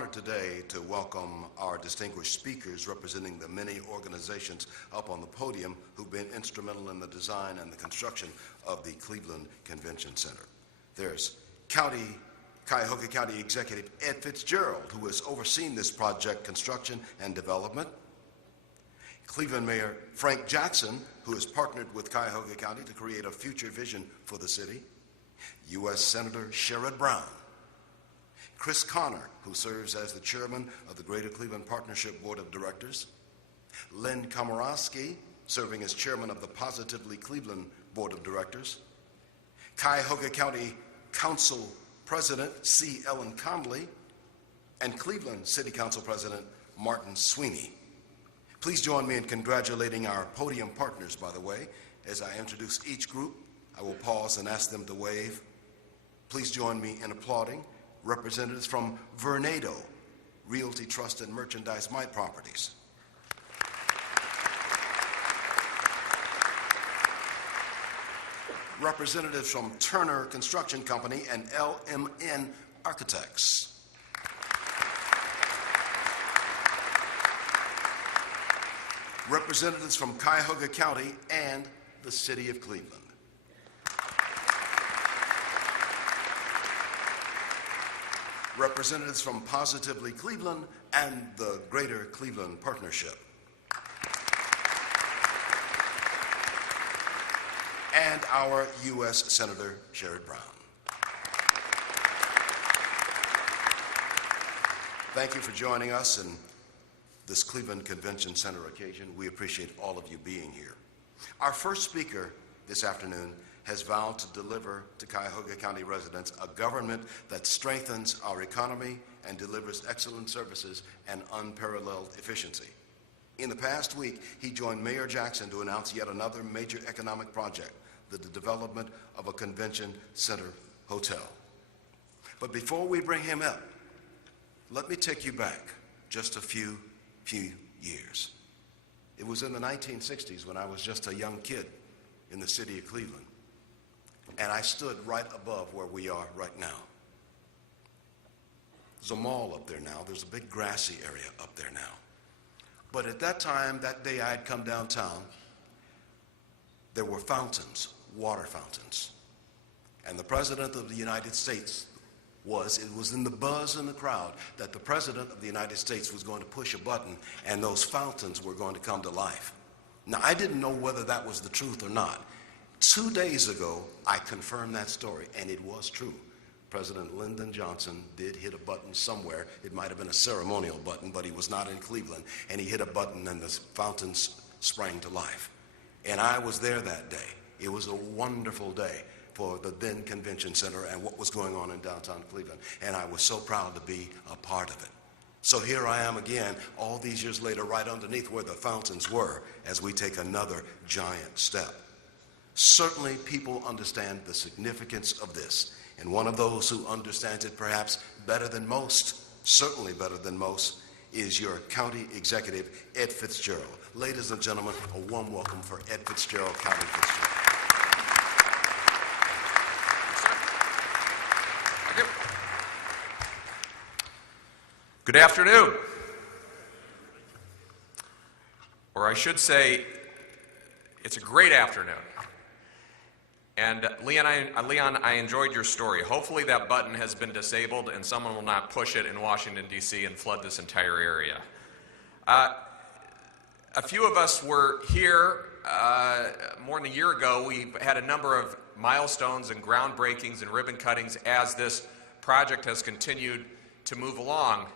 honored today to welcome our distinguished speakers representing the many organizations up on the podium who've been instrumental in the design and the construction of the Cleveland Convention Center. There's Cuyahoga County Executive Ed Fitzgerald, who has overseen this project construction and development. Cleveland Mayor Frank Jackson, who has partnered with Cuyahoga County to create a future vision for the city. U.S. Senator Sherrod Brown. Chris Connor, who serves as the chairman of the Greater Cleveland Partnership Board of Directors. Lynn Komorowski, serving as chairman of the Positively Cleveland Board of Directors. Cuyahoga County Council President C. Ellen Conley, and Cleveland City Council President Martin Sweeney. Please join me in congratulating our podium partners, by the way. As I introduce each group, I will pause and ask them to wave. Please join me in applauding representatives from Vernado Realty Trust and Merchandise My Properties. Representatives from Turner Construction Company and LMN Architects. Representatives from Cuyahoga County and the City of Cleveland. Representatives from Positively Cleveland and the Greater Cleveland Partnership. And our U.S. Senator Sherrod Brown. Thank you for joining us in this Cleveland Convention Center occasion. We appreciate all of you being here. Our first speaker this afternoon has vowed to deliver to Cuyahoga County residents a government that strengthens our economy and delivers excellent services and unparalleled efficiency. In the past week, he joined Mayor Jackson to announce yet another major economic project, the development of a convention center hotel. But before we bring him up, let me take you back just a few years. It was in the 1960s when I was just a young kid in the city of Cleveland. And I stood right above where we are right now. There's a mall up there now. There's a big grassy area up there now. But at that time, that day I had come downtown, there were fountains, water fountains. And the President of the United States it was in the buzz in the crowd that the President of the United States was going to push a button and those fountains were going to come to life. Now, I didn't know whether that was the truth or not. 2 days ago, I confirmed that story, and it was true. President Lyndon Johnson did hit a button somewhere. It might have been a ceremonial button, but he was not in Cleveland. And he hit a button, and the fountains sprang to life. And I was there that day. It was a wonderful day for the then convention center and what was going on in downtown Cleveland. And I was so proud to be a part of it. So here I am again, all these years later, right underneath where the fountains were, as we take another giant step. Certainly people understand the significance of this, and one of those who understands it perhaps better than most, certainly better than most, is your county executive, Ed Fitzgerald. Ladies and gentlemen, a warm welcome for Ed Fitzgerald, County Fitzgerald. Good afternoon, or I should say, it's a great afternoon. And Leon, I enjoyed your story. Hopefully that button has been disabled and someone will not push it in Washington, D.C. and flood this entire area. A few of us were here more than a year ago. We had a number of milestones and groundbreakings and ribbon cuttings as this project has continued to move along.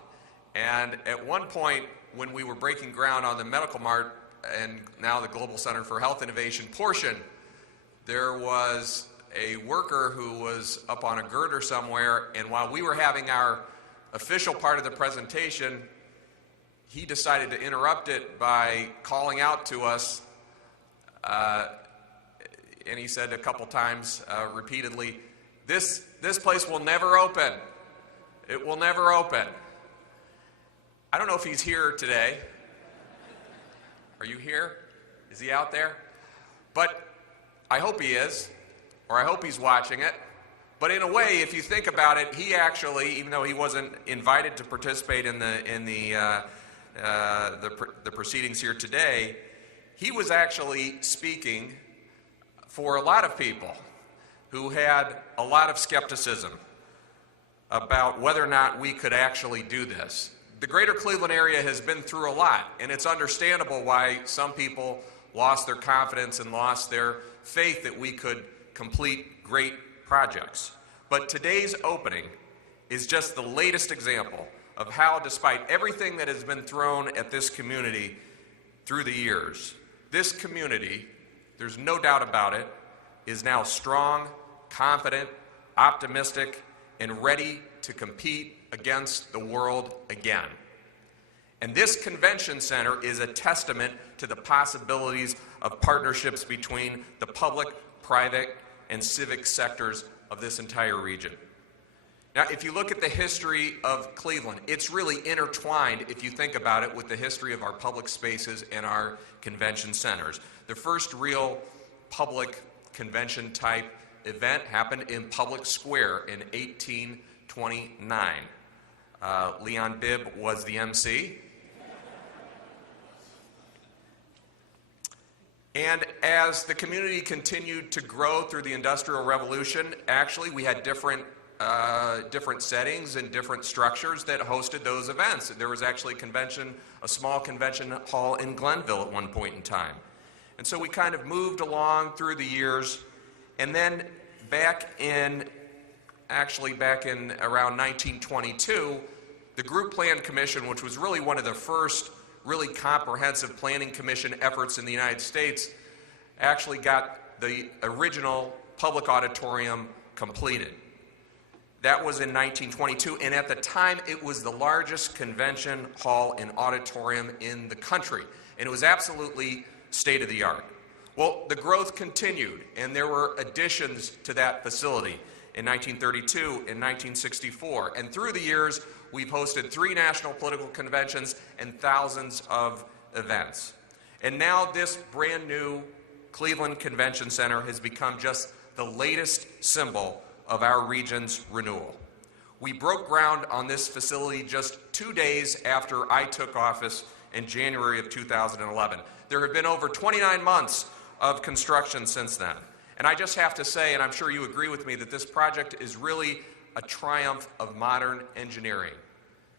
And at one point, when we were breaking ground on the Medical Mart and now the Global Center for Health Innovation portion, there was a worker who was up on a girder somewhere, and while we were having our official part of the presentation, he decided to interrupt it by calling out to us, and he said a couple times repeatedly, this place will never open. It will never open. I don't know if he's here today. Are you here? Is he out there? But I hope he is, or I hope he's watching it. But in a way, if you think about it, he actually, even though he wasn't invited to participate in the proceedings here today, he was actually speaking for a lot of people who had a lot of skepticism about whether or not we could actually do this. The greater Cleveland area has been through a lot, and it's understandable why some people lost their confidence and lost their faith that we could complete great projects. But today's opening is just the latest example of how, despite everything that has been thrown at this community through the years, this community, there's no doubt about it, is now strong, confident, optimistic, and ready to compete against the world again. And this convention center is a testament to the possibilities of partnerships between the public, private, and civic sectors of this entire region. Now, if you look at the history of Cleveland, it's really intertwined, if you think about it, with the history of our public spaces and our convention centers. The first real public convention type event happened in Public Square in 1829. Leon Bibb was the MC. And as the community continued to grow through the Industrial Revolution, actually we had different settings and different structures that hosted those events. There was actually a small convention hall in Glenville at one point in time. And so we kind of moved along through the years, and then back in around 1922, the Group Plan Commission, which was really one of the first really comprehensive planning commission efforts in the United States, actually got the original public auditorium completed. That was in 1922, and at the time it was the largest convention hall and auditorium in the country, and it was absolutely state-of-the-art. Well, the growth continued, and there were additions to that facility in 1932 and 1964, and through the years we've hosted 3 national political conventions and thousands of events. And now this brand new Cleveland Convention Center has become just the latest symbol of our region's renewal. We broke ground on this facility just 2 days after I took office in January of 2011. There have been over 29 months of construction since then. And I just have to say, and I'm sure you agree with me, that this project is really a triumph of modern engineering.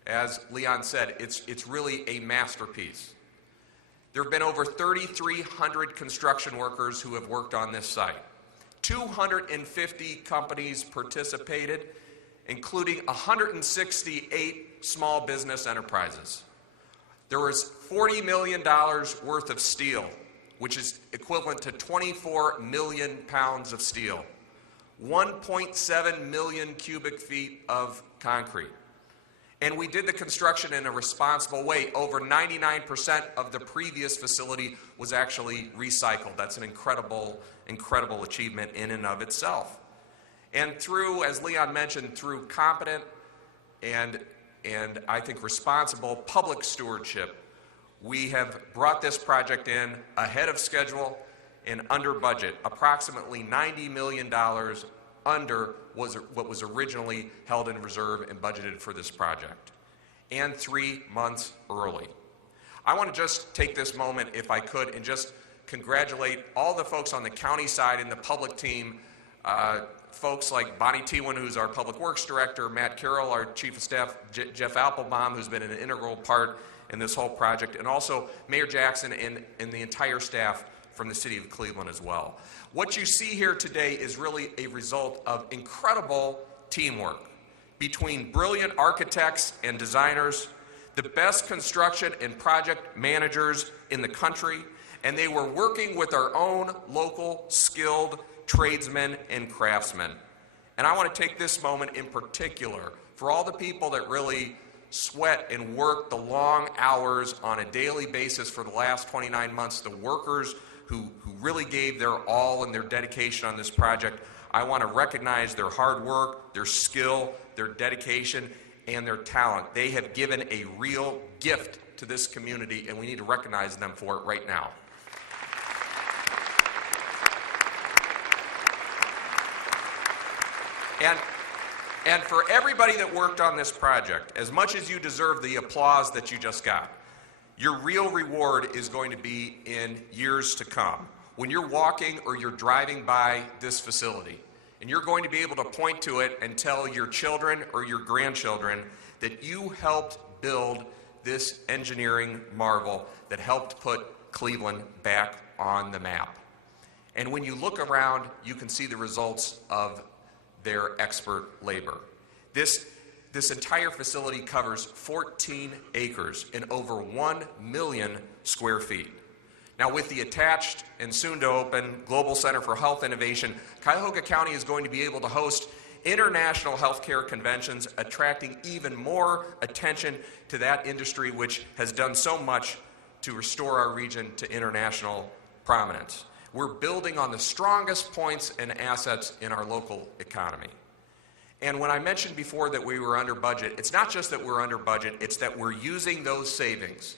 As Leon said, it's really a masterpiece. There have been over 3,300 construction workers who have worked on this site. 250 companies participated, including 168 small business enterprises. There was $40 million worth of steel, which is equivalent to 24 million pounds of steel, 1.7 million cubic feet of concrete. And we did the construction in a responsible way. Over 99% of the previous facility was actually recycled. That's an incredible achievement in and of itself. And through, as Leon mentioned, through competent and I think responsible public stewardship, we have brought this project in ahead of schedule and under budget, approximately $90 million under what was originally held in reserve and budgeted for this project, and 3 months early. I want to just take this moment, if I could, and just congratulate all the folks on the county side and the public team, folks like Bonnie Tewan, who's our Public Works Director, Matt Carroll, our Chief of Staff, Jeff Applebaum, who's been an integral part in this whole project, and also Mayor Jackson and the entire staff from the city of Cleveland as well. What you see here today is really a result of incredible teamwork between brilliant architects and designers, the best construction and project managers in the country, and they were working with our own local skilled tradesmen and craftsmen. And I want to take this moment in particular for all the people that really sweat and work the long hours on a daily basis for the last 29 months, the workers who really gave their all and their dedication on this project. I want to recognize their hard work, their skill, their dedication, and their talent. They have given a real gift to this community, and we need to recognize them for it right now. And for everybody that worked on this project, as much as you deserve the applause that you just got, your real reward is going to be in years to come. When you're walking or you're driving by this facility, and you're going to be able to point to it and tell your children or your grandchildren that you helped build this engineering marvel that helped put Cleveland back on the map. And when you look around, you can see the results of their expert labor. This entire facility covers 14 acres and over 1 million square feet. Now, with the attached and soon to open Global Center for Health Innovation, Cuyahoga County is going to be able to host international healthcare conventions, attracting even more attention to that industry which has done so much to restore our region to international prominence. We're building on the strongest points and assets in our local economy. And when I mentioned before that we were under budget, it's not just that we're under budget, it's that we're using those savings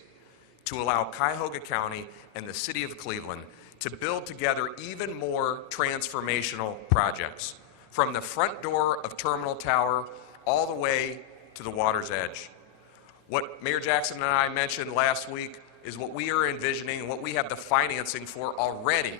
to allow Cuyahoga County and the city of Cleveland to build together even more transformational projects, from the front door of Terminal Tower all the way to the water's edge. What Mayor Jackson and I mentioned last week is what we are envisioning and what we have the financing for already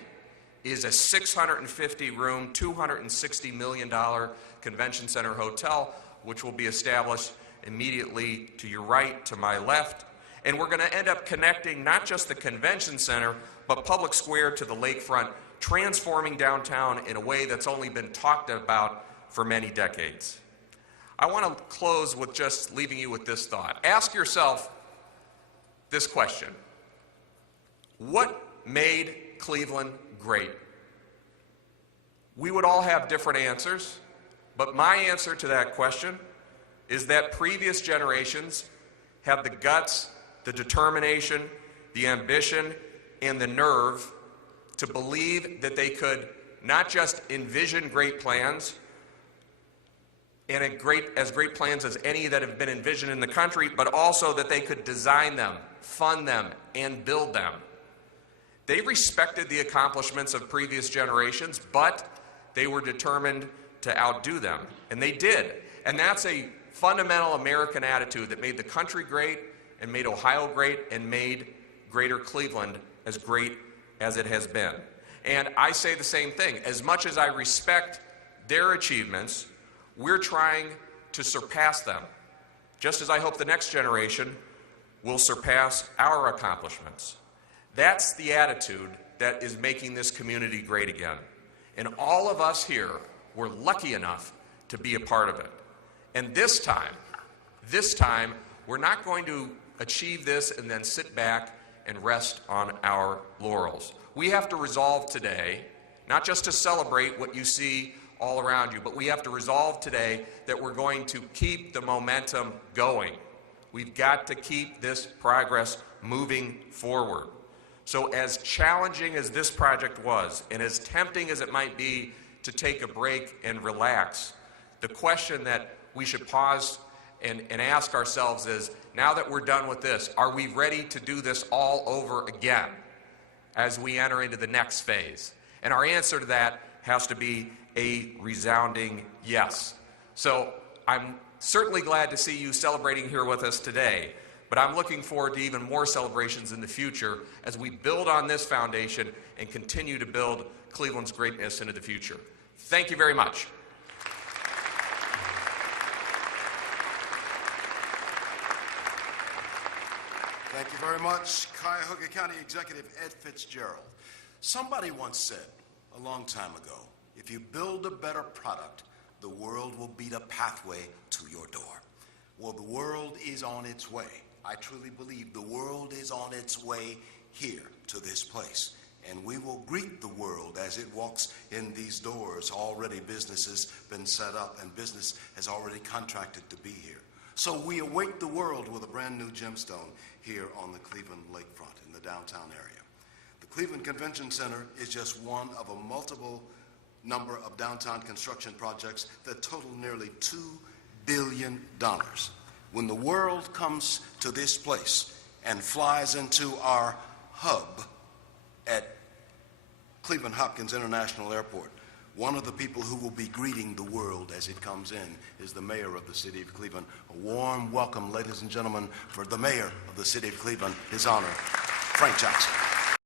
is a 650-room, $260 million convention center hotel, which will be established immediately to your right, to my left. And we're going to end up connecting not just the convention center, but Public Square to the lakefront, transforming downtown in a way that's only been talked about for many decades. I want to close with just leaving you with this thought. Ask yourself this question: what made Cleveland great? We would all have different answers, but my answer to that question is that previous generations have the guts, the determination, the ambition, and the nerve to believe that they could not just envision great plans, and as great plans as any that have been envisioned in the country, but also that they could design them, fund them, and build them. They respected the accomplishments of previous generations, but they were determined to outdo them, and they did. And that's a fundamental American attitude that made the country great, and made Ohio great, and made greater Cleveland as great as it has been. And I say the same thing. As much as I respect their achievements, we're trying to surpass them, just as I hope the next generation will surpass our accomplishments. That's the attitude that is making this community great again. And all of us here were lucky enough to be a part of it. And this time, we're not going to achieve this and then sit back and rest on our laurels. We have to resolve today, not just to celebrate what you see all around you, but we have to resolve today that we're going to keep the momentum going. We've got to keep this progress moving forward. So as challenging as this project was, and as tempting as it might be to take a break and relax, the question that we should pause and ask ourselves is, now that we're done with this, are we ready to do this all over again as we enter into the next phase? And our answer to that has to be a resounding yes. So I'm certainly glad to see you celebrating here with us today, but I'm looking forward to even more celebrations in the future as we build on this foundation and continue to build Cleveland's greatness into the future. Thank you very much. Thank you very much, Cuyahoga County Executive Ed Fitzgerald. Somebody once said a long time ago, if you build a better product, the world will beat a pathway to your door. Well, the world is on its way. I truly believe the world is on its way here to this place. And we will greet the world as it walks in these doors. Already business has been set up and business has already contracted to be here. So we await the world with a brand new gemstone here on the Cleveland lakefront in the downtown area. The Cleveland Convention Center is just one of a multiple number of downtown construction projects that total nearly $2 billion. When the world comes to this place and flies into our hub at Cleveland Hopkins International Airport, One of the people who will be greeting the world as it comes in is the mayor of the city of Cleveland. A warm welcome, ladies and gentlemen, for the mayor of the city of Cleveland, His Honor, Frank Jackson.